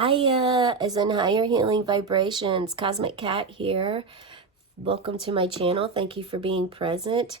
Hiya, as in higher healing vibrations. Cosmic Cat here. Welcome to my channel. Thank you for being present.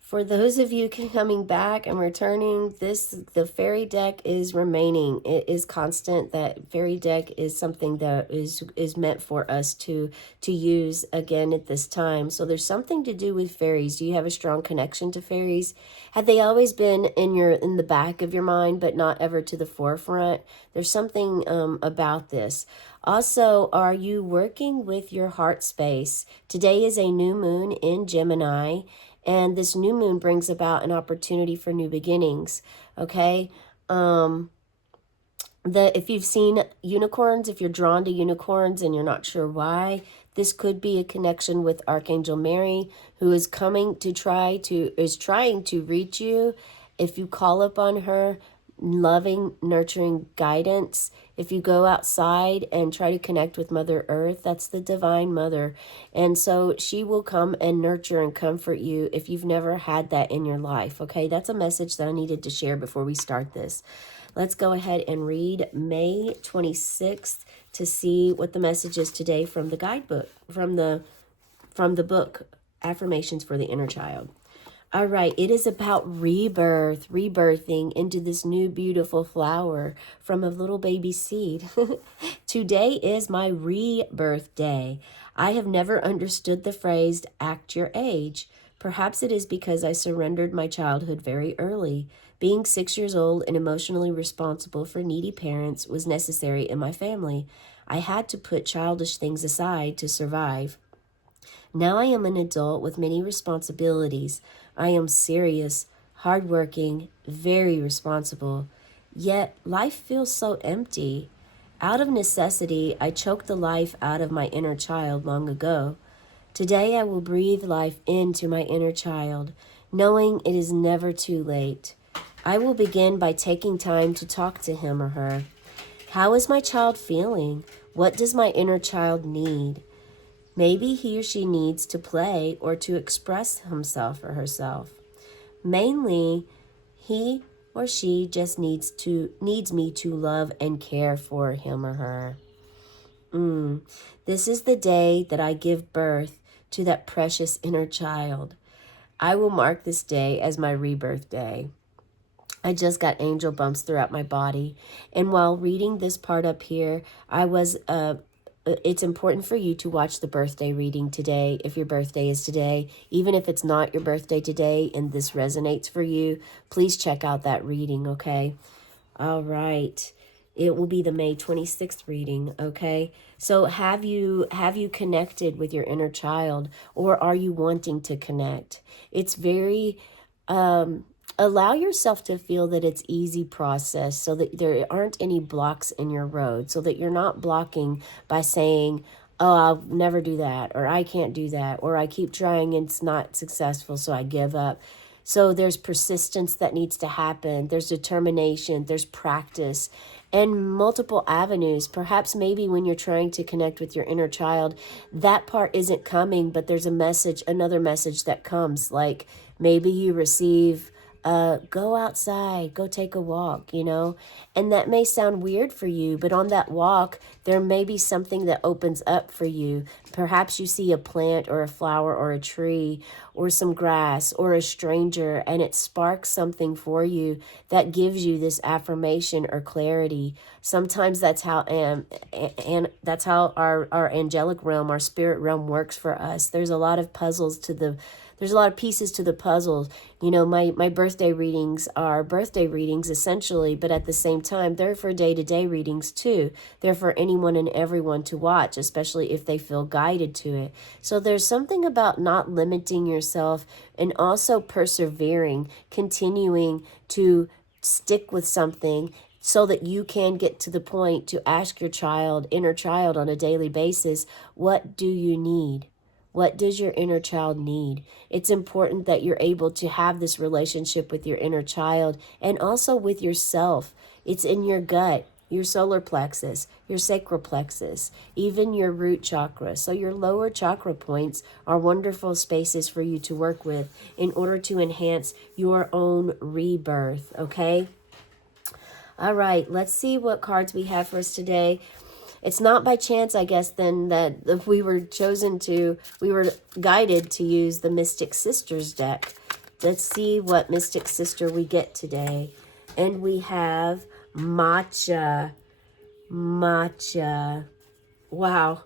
For those of you coming back and returning, the fairy deck is remaining. It is constant. That fairy deck is something that is meant for us to use again at this time. So there's something to do with fairies. Do you have a strong connection to fairies? Have they always been in the back of your mind, but not ever to the forefront? There's something about this. Also, are you working with your heart space? Today is a new moon in Gemini. And this new moon brings about an opportunity for new beginnings. Okay. If you've seen unicorns, if you're drawn to unicorns and you're not sure why, this could be a connection with Archangel Mary, who is coming to trying to reach you. If you call upon her, loving, nurturing guidance. If you go outside and try to connect with Mother Earth, that's the Divine Mother. And so she will come and nurture and comfort you if you've never had that in your life. Okay, that's a message that I needed to share before we start this. Let's go ahead and read May 26th to see what the message is today from the guidebook, from the book, Affirmations for the Inner Child. All right, it is about rebirth, rebirthing into this new beautiful flower from a little baby seed. Today is my rebirth day. I have never understood the phrase, act your age. Perhaps it is because I surrendered my childhood very early. Being 6 years old and emotionally responsible for needy parents was necessary in my family. I had to put childish things aside to survive. Now I am an adult with many responsibilities. I am serious, hardworking, very responsible. Yet life feels so empty. Out of necessity, I choked the life out of my inner child long ago. Today I will breathe life into my inner child, knowing it is never too late. I will begin by taking time to talk to him or her. How is my child feeling? What does my inner child need? Maybe he or she needs to play or to express himself or herself. Mainly, he or she just needs me to love and care for him or her. This is the day that I give birth to that precious inner child. I will mark this day as my rebirth day. I just got angel bumps throughout my body. And while reading this part up here, it's important for you to watch the birthday reading today if your birthday is today. Even if it's not your birthday today and this resonates for you, please check out that reading, okay? All right. It will be the May 26th reading, okay? So have you connected with your inner child, or are you wanting to connect? It's very allow yourself to feel that it's easy process so that there aren't any blocks in your road, so that you're not blocking by saying, oh, I'll never do that, or I can't do that, or I keep trying and it's not successful, so I give up. So there's persistence that needs to happen. There's determination, there's practice, and multiple avenues. Perhaps maybe when you're trying to connect with your inner child, that part isn't coming, but there's another message that comes. Like maybe you receive go outside, go take a walk, and that may sound weird for you, but on that walk, there may be something that opens up for you. Perhaps you see a plant or a flower or a tree or some grass or a stranger, and it sparks something for you that gives you this affirmation or clarity. Sometimes that's how and that's how our angelic realm, our spirit realm works for us. There's a lot of pieces to the puzzle. My birthday readings are birthday readings essentially, but at the same time, they're for day-to-day readings too. They're for anyone and everyone to watch, especially if they feel guided to it. So there's something about not limiting yourself and also persevering, continuing to stick with something so that you can get to the point to ask your inner child on a daily basis, what do you need? What does your inner child need? It's important that you're able to have this relationship with your inner child and also with yourself. It's in your gut, your solar plexus, your sacral plexus, even your root chakra. So your lower chakra points are wonderful spaces for you to work with in order to enhance your own rebirth, okay? All right, let's see what cards we have for us today. It's not by chance, I guess, then that we were guided to use the Mystic Sisters deck. Let's see what Mystic Sister we get today. And we have Matcha. Matcha. Wow.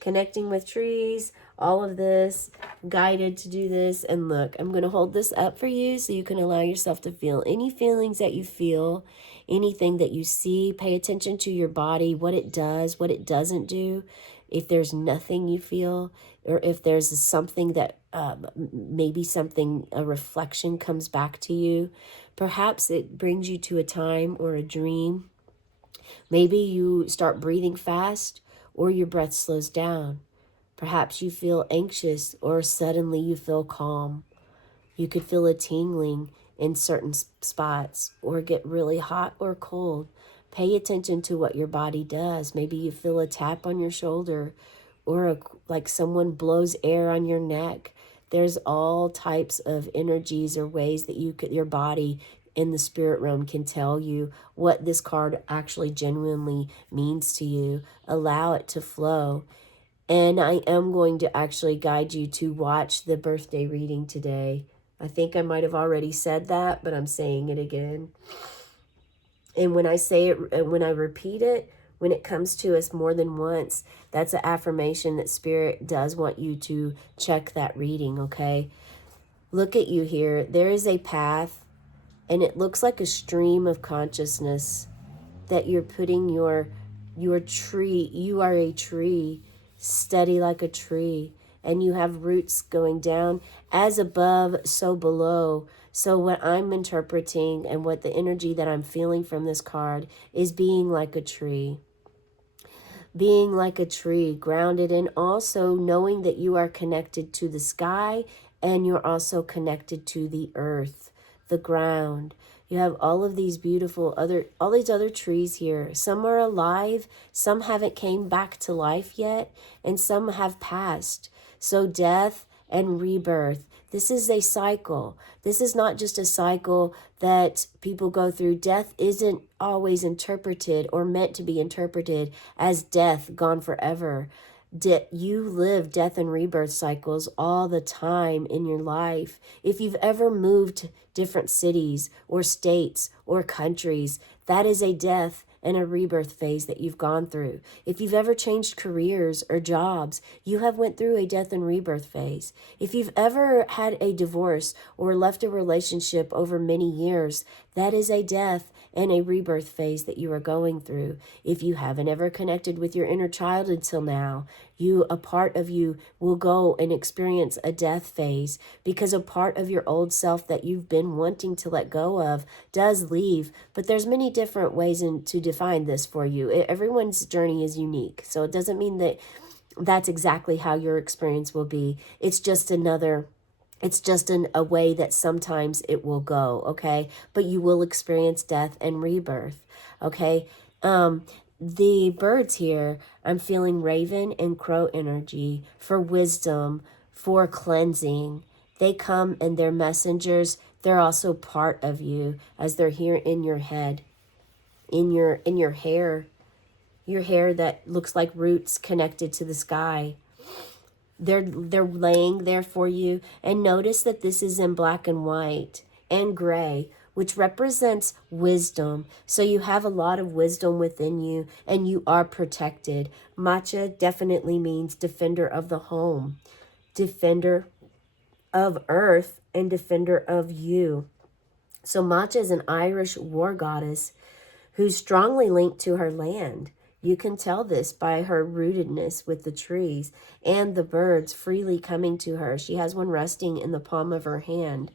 Connecting with trees, all of this, guided to do this. And look, I'm going to hold this up for you so you can allow yourself to feel any feelings that you feel, anything that you see. Pay attention to your body, what it does, what it doesn't do. If there's nothing you feel, or if there's something that maybe a reflection comes back to you, perhaps it brings you to a time or a dream. Maybe you start breathing fast, or your breath slows down. Perhaps you feel anxious, or suddenly you feel calm. You could feel a tingling in certain spots, or get really hot or cold. Pay attention to what your body does. Maybe you feel a tap on your shoulder, or like someone blows air on your neck. There's all types of energies or ways that your body in the spirit realm can tell you what this card actually genuinely means to you. Allow it to flow. And I am going to actually guide you to watch the birthday reading today. I think I might have already said that, but I'm saying it again. And when I say it, when I repeat it, when it comes to us more than once, that's an affirmation that Spirit does want you to check that reading, okay? Look at you here. There is a path, and it looks like a stream of consciousness that you're putting your tree. You are a tree, steady like a tree, and you have roots going down. As above, so below. So what I'm interpreting and what the energy that I'm feeling from this card is being like a tree. Being like a tree, grounded, and also knowing that you are connected to the sky, and you're also connected to the earth, the ground. You have all of these beautiful all these other trees here. Some are alive, some haven't came back to life yet, and some have passed. So death and rebirth. This is a cycle. This is not just a cycle that people go through. Death isn't always interpreted or meant to be interpreted as death gone forever. You live death and rebirth cycles all the time in your life. If you've ever moved different cities or states or countries, that is a death and a rebirth phase that you've gone through. If you've ever changed careers or jobs, you have went through a death and rebirth phase. If you've ever had a divorce or left a relationship over many years, that is a death and a rebirth phase that you are going through. If you haven't ever connected with your inner child until now, a part of you will go and experience a death phase, because a part of your old self that you've been wanting to let go of does leave. But there's many different ways to define this for you. Everyone's journey is unique. So it doesn't mean that that's exactly how your experience will be. It's just a way that sometimes it will go, okay? But you will experience death and rebirth, okay? The birds here, I'm feeling raven and crow energy for wisdom, for cleansing. They come and they're messengers. They're also part of you as they're here in your head, in your hair, your hair that looks like roots connected to the sky. They're laying there for you. And notice that this is in black and white and gray, which represents wisdom. So you have a lot of wisdom within you, and you are protected. Matcha definitely means defender of the home, defender of earth, and defender of you. So Matcha is an Irish war goddess who's strongly linked to her land. You can tell this by her rootedness with the trees and the birds freely coming to her. She has one resting in the palm of her hand.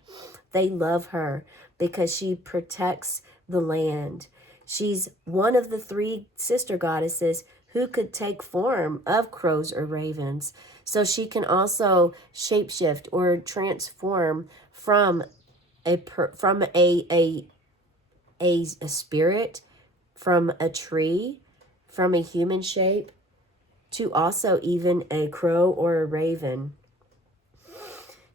They love her because she protects the land. She's one of the 3 sister goddesses who could take form of crows or ravens. So she can also shapeshift or transform from a spirit, from a tree, from a human shape, to also even a crow or a raven.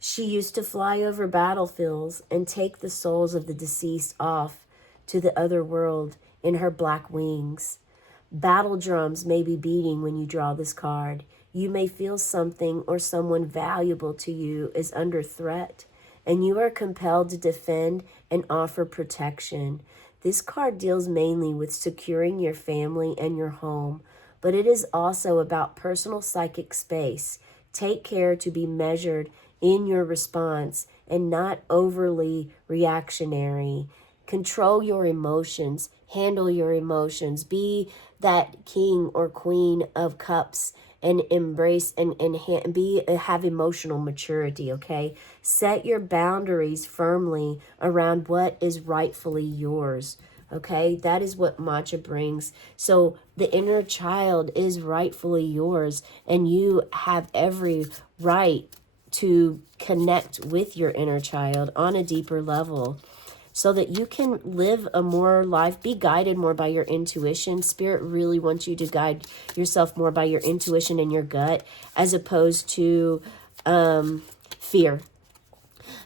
She used to fly over battlefields and take the souls of the deceased off to the other world in her black wings. Battle drums may be beating when you draw this card. You may feel something or someone valuable to you is under threat, and you are compelled to defend and offer protection. This card deals mainly with securing your family and your home, but it is also about personal psychic space. Take care to be measured in your response and not overly reactionary. Control your emotions, handle your emotions, be that king or queen of cups and embrace and have emotional maturity, okay? Set your boundaries firmly around what is rightfully yours. Okay, that is what matcha brings. So the inner child is rightfully yours, and you have every right to connect with your inner child on a deeper level so that you can live a more life, be guided more by your intuition. Spirit really wants you to guide yourself more by your intuition and your gut as opposed to fear.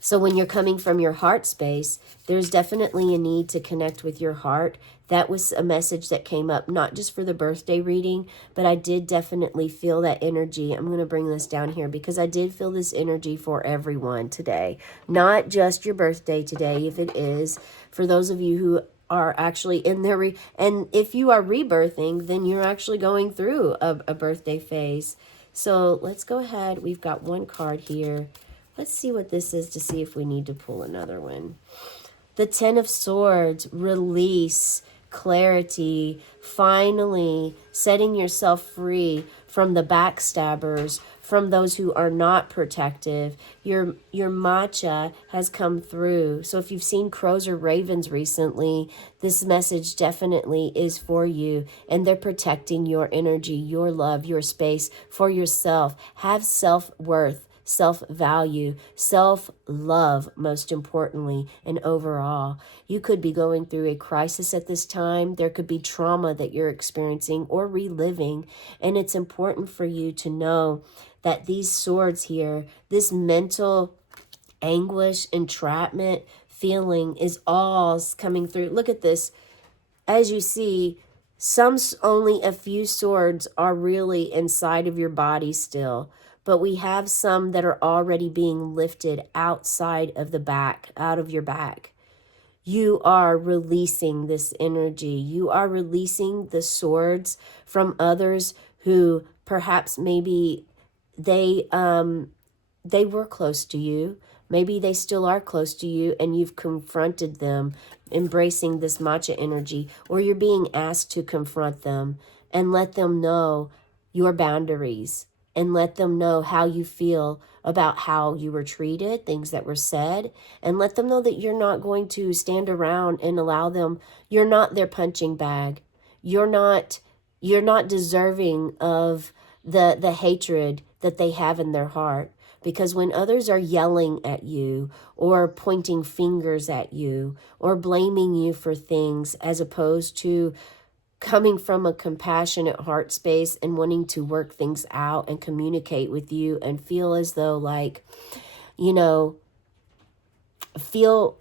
So when you're coming from your heart space, there's definitely a need to connect with your heart. That was a message that came up, not just for the birthday reading, but I did definitely feel that energy. I'm going to bring this down here because I did feel this energy for everyone today. Not just your birthday today, if it is. For those of you who are actually in their, and if you are rebirthing, then you're actually going through a birthday phase. So let's go ahead. We've got one card here. Let's see what this is to see if we need to pull another one. The Ten of Swords, release, clarity, finally setting yourself free from the backstabbers, from those who are not protective. Your matcha has come through. So if you've seen crows or ravens recently, this message definitely is for you. And they're protecting your energy, your love, your space for yourself. Have self-worth, self-value, self-love, most importantly, and overall. You could be going through a crisis at this time. There could be trauma that you're experiencing or reliving, and it's important for you to know that these swords here, this mental anguish, entrapment feeling is all coming through. Look at this. As you see, only a few swords are really inside of your body still, but we have some that are already being lifted outside of the back, out of your back. You are releasing this energy. You are releasing the swords from others who perhaps maybe they were close to you. Maybe they still are close to you and you've confronted them, embracing this matcha energy, or you're being asked to confront them and let them know your boundaries and let them know how you feel about how you were treated, things that were said, and let them know that you're not going to stand around and allow them, you're not their punching bag. You're not deserving of the hatred that they have in their heart. Because when others are yelling at you or pointing fingers at you or blaming you for things as opposed to coming from a compassionate heart space and wanting to work things out and communicate with you and feel as though like, you know, feel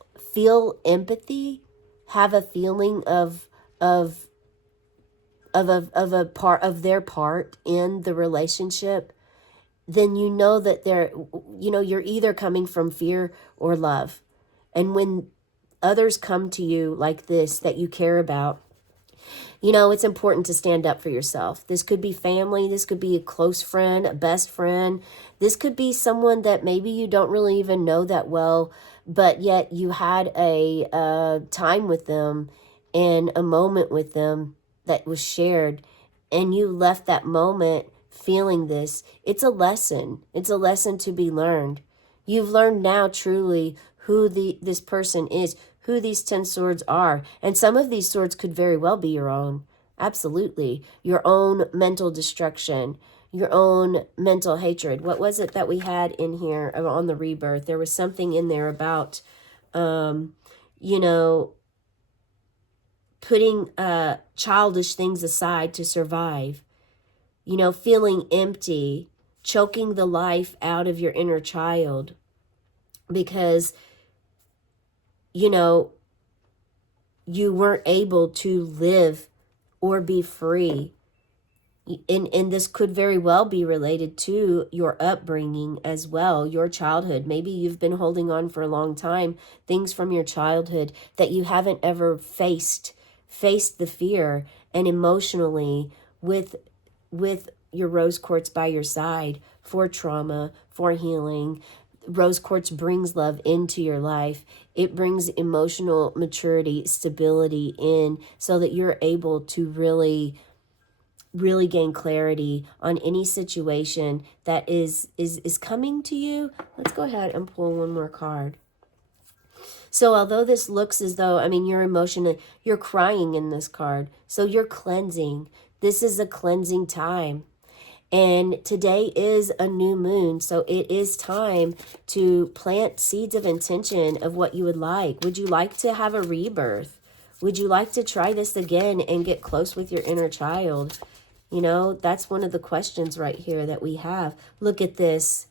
empathy, have a feeling of a part of their part in the relationship, then you know that you're either coming from fear or love. And when others come to you like this that you care about, it's important to stand up for yourself. This could be family. This could be a close friend, a best friend. This could be someone that maybe you don't really even know that well, but yet you had a time with them and a moment with them that was shared, and you left that moment feeling this. It's a lesson. It's a lesson to be learned. You've learned now truly who this person is, who these 10 swords are. And some of these swords could very well be your own. Absolutely. Your own mental destruction, your own mental hatred. What was it that we had in here on the rebirth? There was something in there about, putting childish things aside to survive. Feeling empty, choking the life out of your inner child because, you weren't able to live or be free. And this could very well be related to your upbringing as well, your childhood. Maybe you've been holding on for a long time, things from your childhood that you haven't ever faced the fear, and emotionally with your rose quartz by your side for trauma, for healing. Rose quartz brings love into your life. It brings emotional maturity, stability in, so that you're able to really gain clarity on any situation that is coming to you. Let's go ahead and pull one more card. So although this looks as though, I mean, you're emotional, you're crying in this card. So you're cleansing. This is a cleansing time. And today is a new moon. So it is time to plant seeds of intention of what you would like. Would you like to have a rebirth? Would you like to try this again and get close with your inner child? You know, that's one of the questions right here that we have. Look at this.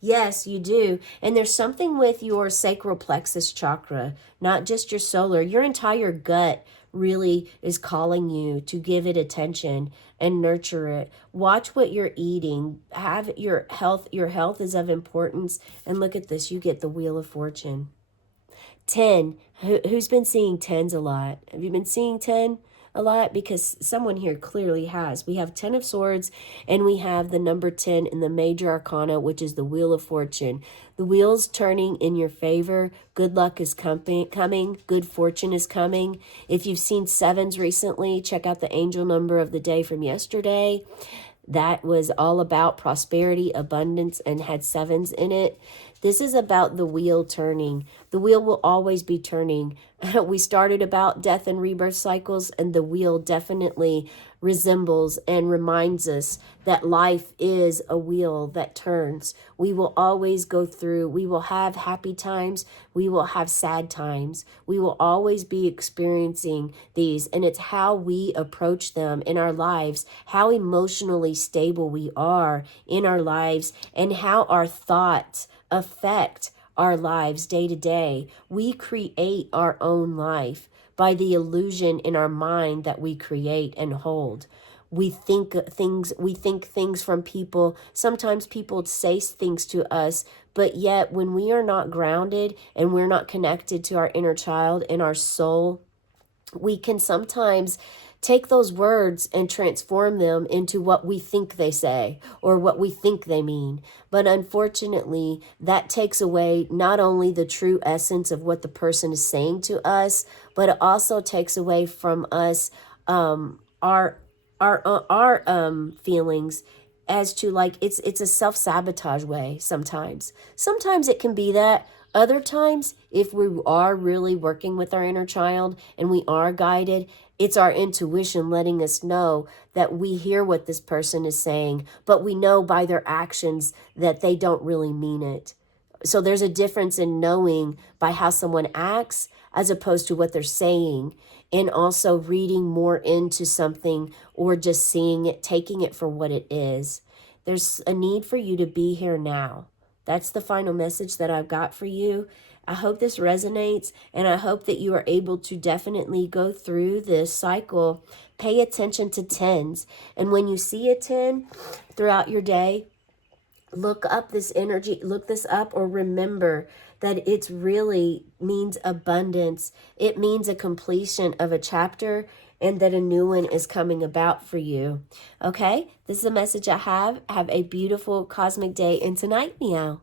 Yes, you do. And there's something with your sacral plexus chakra, not just your solar. Your entire gut really is calling you to give it attention and nurture it. Watch what you're eating. Have your health. Your health is of importance. And look at this. You get the Wheel of Fortune. 10. Who's been seeing 10s a lot? Have you been seeing 10? A lot, because someone here clearly has. We have 10 of Swords, and we have the number 10 in the major arcana, which is the Wheel of Fortune. The wheel's turning in your favor. Good luck is coming. Good fortune is coming. If you've seen 7s recently, check out the angel number of the day from yesterday. That was all about prosperity, abundance, and had 7s in it. This is about the wheel turning. The wheel will always be turning. We started about death and rebirth cycles, and the wheel definitely resembles and reminds us that life is a wheel that turns. We will always go through. We will have happy times. We will have sad times. We will always be experiencing these, and it's how we approach them in our lives, how emotionally stable we are in our lives, and how our thoughts affect our lives day to day. We create our own life by the illusion in our mind that we create and hold. We think things from people. Sometimes people say things to us, but yet when we are not grounded and we're not connected to our inner child and our soul, we can sometimes take those words and transform them into what we think they say or what we think they mean. But unfortunately, that takes away not only the true essence of what the person is saying to us, but it also takes away from us our feelings as to, like, it's a self-sabotage way sometimes. Sometimes it can be that. Other times, if we are really working with our inner child and we are guided, it's our intuition letting us know that we hear what this person is saying, but we know by their actions that they don't really mean it. So there's a difference in knowing by how someone acts as opposed to what they're saying, and also reading more into something or just seeing it, taking it for what it is. There's a need for you to be here now. That's the final message that I've got for you. I hope this resonates, and I hope that you are able to definitely go through this cycle. Pay attention to 10s. And when you see a 10 throughout your day, look up this energy, look this up, or remember that it really means abundance. It means a completion of a chapter, and that a new one is coming about for you. Okay, this is a message I have. Have a beautiful cosmic day, and tonight, meow.